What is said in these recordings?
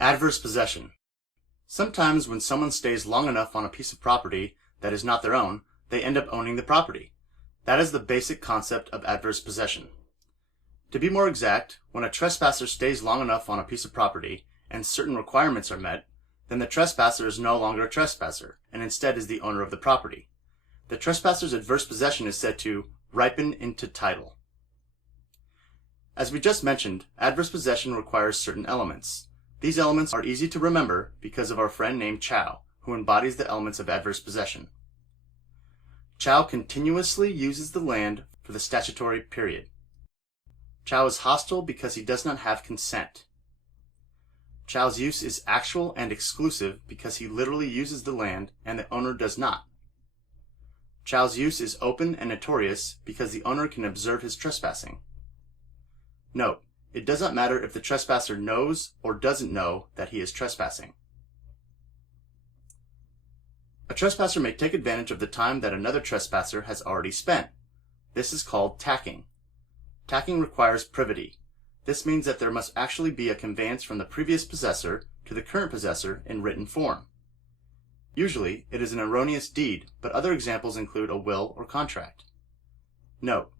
Adverse possession. Sometimes when someone stays long enough on a piece of property that is not their own, they end up owning the property. That is the basic concept of adverse possession. To be more exact, when a trespasser stays long enough on a piece of property and certain requirements are met, then the trespasser is no longer a trespasser and instead is the owner of the property. The trespasser's adverse possession is said to ripen into title. As we just mentioned, adverse possession requires certain elements. These elements are easy to remember because of our friend named Chow, who embodies the elements of adverse possession. Chow continuously uses the land for the statutory period. Chow is hostile because he does not have consent. Chow's use is actual and exclusive because he literally uses the land and the owner does not. Chow's use is open and notorious because the owner can observe his trespassing. Note, it does not matter if the trespasser knows or doesn't know that he is trespassing. A trespasser may take advantage of the time that another trespasser has already spent. This is called tacking. Tacking requires privity. This means that there must actually be a conveyance from the previous possessor to the current possessor in written form. Usually, it is an erroneous deed, but other examples include a will or contract. Note,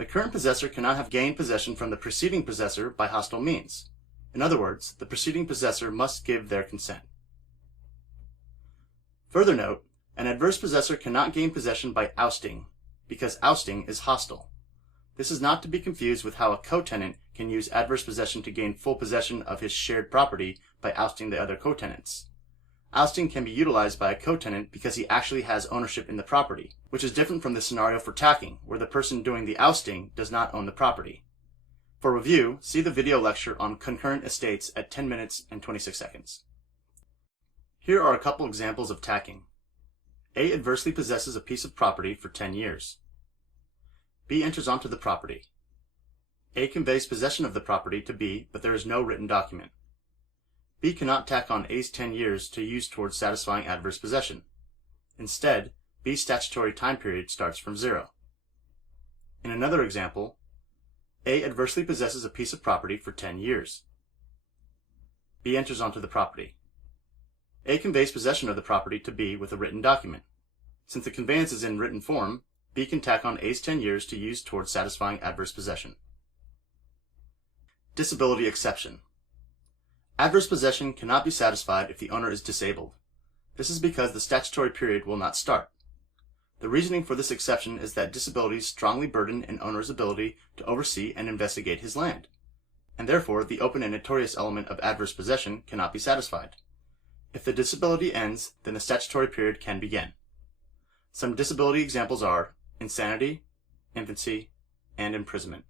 the current possessor cannot have gained possession from the preceding possessor by hostile means. In other words, the preceding possessor must give their consent. Further note, an adverse possessor cannot gain possession by ousting, because ousting is hostile. This is not to be confused with how a co-tenant can use adverse possession to gain full possession of his shared property by ousting the other co-tenants. Ousting can be utilized by a co-tenant because he actually has ownership in the property, which is different from the scenario for tacking, where the person doing the ousting does not own the property. For review, see the video lecture on concurrent estates at 10 minutes and 26 seconds. Here are a couple examples of tacking. A adversely possesses a piece of property for 10 years. B enters onto the property. A conveys possession of the property to B, but there is no written document. B cannot tack on A's 10 years to use towards satisfying adverse possession. Instead, B's statutory time period starts from 0. In another example, A adversely possesses a piece of property for 10 years. B enters onto the property. A conveys possession of the property to B with a written document. Since the conveyance is in written form, B can tack on A's 10 years to use towards satisfying adverse possession. Disability exception. Adverse possession cannot be satisfied if the owner is disabled. This is because the statutory period will not start. The reasoning for this exception is that disabilities strongly burden an owner's ability to oversee and investigate his land, and therefore the open and notorious element of adverse possession cannot be satisfied. If the disability ends, then the statutory period can begin. Some disability examples are insanity, infancy, and imprisonment.